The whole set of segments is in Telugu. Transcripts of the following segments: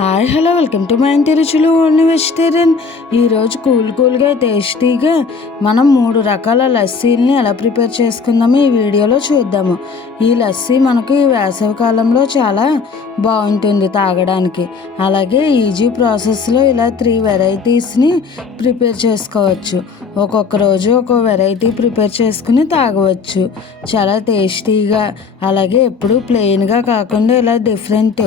హాయ్ హలో వెల్కమ్ టు మా ఇంటి రుచులు ఓన్లీ వెజిటేరియన్ ఈరోజు కూల్ కూల్గా టేస్టీగా మనం మూడు రకాల లస్సీల్ని ఎలా ప్రిపేర్ చేసుకుందామో ఈ వీడియోలో చూద్దాము. ఈ లస్సీ మనకు ఈ వేసవి కాలంలో చాలా బాగుంటుంది తాగడానికి. అలాగే ఈజీ ప్రాసెస్లో ఇలా త్రీ వెరైటీస్ని ప్రిపేర్ చేసుకోవచ్చు. ఒక్కొక్క రోజు ఒక్కొక్క వెరైటీ ప్రిపేర్ చేసుకుని తాగవచ్చు. చాలా టేస్టీగా అలాగే ఎప్పుడు ప్లెయిన్గా కాకుండా ఇలా డిఫరెంట్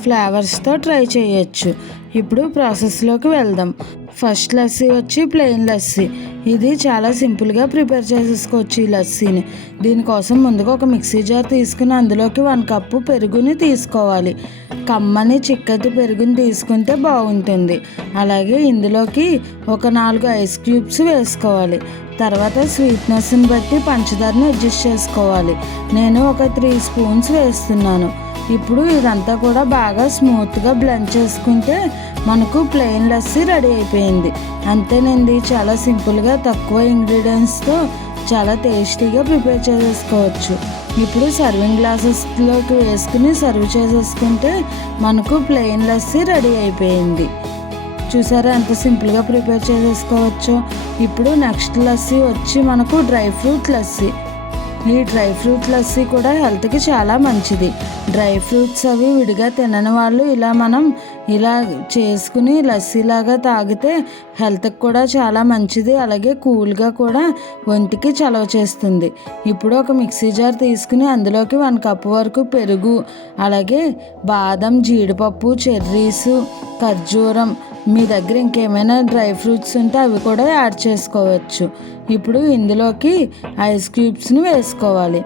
ఫ్లేవర్స్తో ట్రై చేయొచ్చు. ఇప్పుడు ప్రాసెస్లోకి వెళ్దాం. ఫస్ట్ లస్సీ వచ్చి ప్లెయిన్ లస్సీ. ఇది చాలా సింపుల్గా ప్రిపేర్ చేసేసుకోవచ్చు ఈ లస్సీని. దీనికోసం ముందుగా ఒక మిక్సీ జార్ తీసుకుని అందులోకి వన్ కప్పు పెరుగుని తీసుకోవాలి. కమ్మని చిక్కటి పెరుగుని తీసుకుంటే బాగుంటుంది. అలాగే ఇందులోకి ఒక నాలుగు ఐస్ క్యూబ్స్ వేసుకోవాలి. తర్వాత స్వీట్నెస్ని బట్టి పంచదారని అడ్జస్ట్ చేసుకోవాలి. నేను ఒక త్రీ స్పూన్స్ వేస్తున్నాను. ఇప్పుడు ఇదంతా కూడా బాగా స్మూత్గా బ్లెండ్ చేసుకుంటే మనకు ప్లెయిన్ లస్సీ రెడీ అయిపోయింది. అంతేనండి చాలా సింపుల్గా తక్కువ ఇంగ్రీడియంట్స్తో చాలా టేస్టీగా ప్రిపేర్ చేసేసుకోవచ్చు ఇప్పుడు సర్వింగ్ గ్లాసెస్లోకి వేసుకుని సర్వ్ చేసేసుకుంటే మనకు ప్లెయిన్ లస్సీ రెడీ అయిపోయింది. చూసారా ఎంత సింపుల్గా ప్రిపేర్ చేసేసుకోవచ్చు. ఇప్పుడు నెక్స్ట్ లస్సీ వచ్చి మనకు డ్రై ఫ్రూట్ లస్సీ. ఈ డ్రై ఫ్రూట్ లస్సీ కూడా హెల్త్కి చాలా మంచిది. డ్రై ఫ్రూట్స్ అవి విడిగా తినని వాళ్ళు ఇలా మనం ఇలా చేసుకుని లస్సీలాగా తాగితే హెల్త్కి కూడా చాలా మంచిది. అలాగే కూల్గా కూడా ఒంటికి చలవ చేస్తుంది. ఇప్పుడు ఒక మిక్సీ జార్ తీసుకుని అందులోకి వన్ కప్ వరకు పెరుగు అలాగే బాదం జీడిపప్పు చెర్రీసు ఖర్జూరం. మీ దగ్గర ఇంకేమైనా డ్రై ఫ్రూట్స్ ఉంటే అవి కూడా యాడ్ చేసుకోవచ్చు. ఇప్పుడు ఇందులోకి ఐస్ క్యూబ్స్ని వేసుకోవాలి.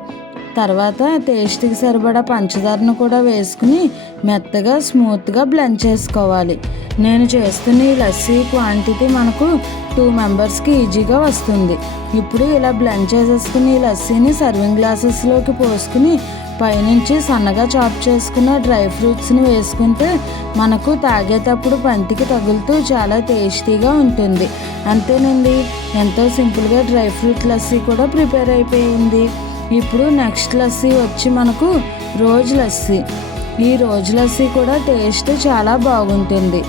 తర్వాత టేస్ట్కి సరిపడా పంచదారను కూడా వేసుకుని మెత్తగా స్మూత్గా బ్లెండ్ చేసుకోవాలి. నేను చేస్తున్న ఈ లస్సీ క్వాంటిటీ మనకు టూ మెంబర్స్కి ఈజీగా వస్తుంది. ఇప్పుడు ఇలా బ్లెండ్ చేసేసుకుని ఈ లస్సీని సర్వింగ్ గ్లాసెస్లోకి పోసుకుని పైనుంచి సన్నగా చాప్ చేసుకున్న డ్రై ఫ్రూట్స్ని వేసుకుంటే మనకు తాగేటప్పుడు పంటికి తగులుతూ చాలా టేస్టీగా ఉంటుంది. అంతేనండి ఎంతో సింపుల్గా డ్రై ఫ్రూట్ లస్సీ కూడా ప్రిపేర్ అయిపోయింది. ఇప్పుడు నెక్స్ట్ లస్సీ వచ్చి మనకు రోజ్ లస్సీ. ఈ రోజ్ లస్సీ కూడా టేస్ట్ చాలా బాగుంటుంది.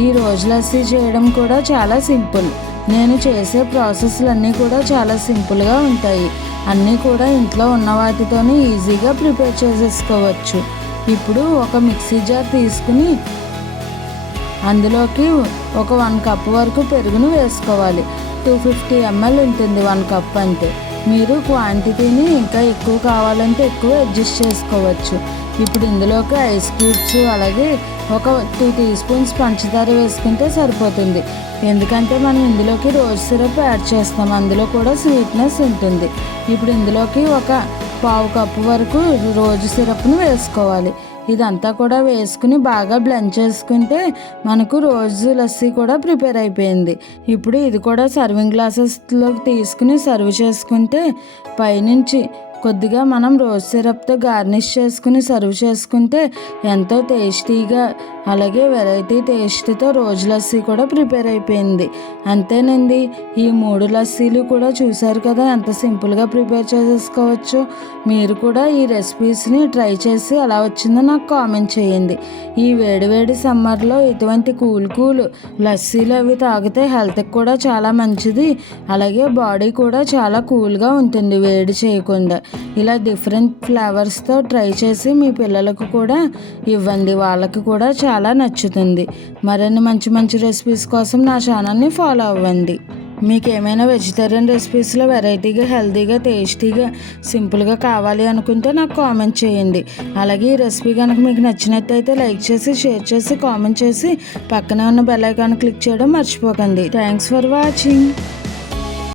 ఈ రోజ్ లస్సీ చేయడం కూడా చాలా సింపుల్. నేను చేసే ప్రాసెస్లన్నీ కూడా చాలా సింపుల్గా ఉంటాయి. అన్నీ కూడా ఇంట్లో ఉన్న వాటితోనే ఈజీగా ప్రిపేర్ చేసేసుకోవచ్చు. ఇప్పుడు ఒక మిక్సీ జార్ తీసుకుని అందులోకి ఒక వన్ కప్ వరకు పెరుగును వేసుకోవాలి. టూ ఫిఫ్టీ ఎంఎల్ ఉంటుంది వన్ కప్ అంటే. మీరు క్వాంటిటీని ఇంకా ఎక్కువ కావాలంటే ఎక్కువ అడ్జస్ట్ చేసుకోవచ్చు. ఇప్పుడు ఇందులోకి ఐస్ క్యూబ్స్ అలాగే ఒక టూ టీ స్పూన్స్ పంచదార వేసుకుంటే సరిపోతుంది. ఎందుకంటే మనం ఇందులోకి రోజ్ సిరప్ యాడ్ చేస్తాం. అందులో కూడా స్వీట్నెస్ ఉంటుంది. ఇప్పుడు ఇందులోకి ఒక పావు కప్పు వరకు రోజు సిరప్ను వేసుకోవాలి. ఇదంతా కూడా వేసుకుని బాగా బ్లెండ్ చేసుకుంటే మనకు రోజు లస్సీ కూడా ప్రిపేర్ అయిపోయింది. ఇప్పుడు ఇది కూడా సర్వింగ్ గ్లాసెస్లోకి తీసుకుని సర్వ్ చేసుకుంటే పైనుంచి కొద్దిగా మనం రోజ్ సిరప్తో గార్నిష్ చేసుకుని సర్వ్ చేసుకుంటే ఎంతో టేస్టీగా అలాగే వెరైటీ టేస్ట్తో రోజు లస్సీ కూడా ప్రిపేర్ అయిపోయింది. అంతేనండి ఈ మూడు లస్సీలు కూడా చూశారు కదా ఎంత సింపుల్గా ప్రిపేర్ చేసేసుకోవచ్చు. మీరు కూడా ఈ రెసిపీస్ని ట్రై చేసి ఎలా వచ్చిందో నాకు కామెంట్ చేయండి. ఈ వేడివేడి సమ్మర్లో ఇటువంటి కూల్ కూల్ లస్సీలు అవి తాగితే హెల్త్కి కూడా చాలా మంచిది అలాగే బాడీ కూడా చాలా కూల్గా ఉంటుంది వేడి చేయకుండా. ఇలా డిఫరెంట్ ఫ్లేవర్స్తో ట్రై చేసి మీ పిల్లలకు కూడా ఇవ్వండి. వాళ్ళకి కూడా చాలా నచ్చుతుంది. మరిన్ని మంచి మంచి రెసిపీస్ కోసం నా ఛానల్ని ఫాలో అవ్వండి. మీకు ఏమైనా వెజిటేరియన్ రెసిపీస్లో వెరైటీగా హెల్తీగా టేస్టీగా సింపుల్గా కావాలి అనుకుంటే నాకు కామెంట్ చేయండి. అలాగే ఈ రెసిపీ కనుక మీకు నచ్చినట్టయితే లైక్ చేసి షేర్ చేసి కామెంట్ చేసి పక్కనే ఉన్న బెల్ ఐకాన్ క్లిక్ చేయడం మర్చిపోకండి. Thanks for watching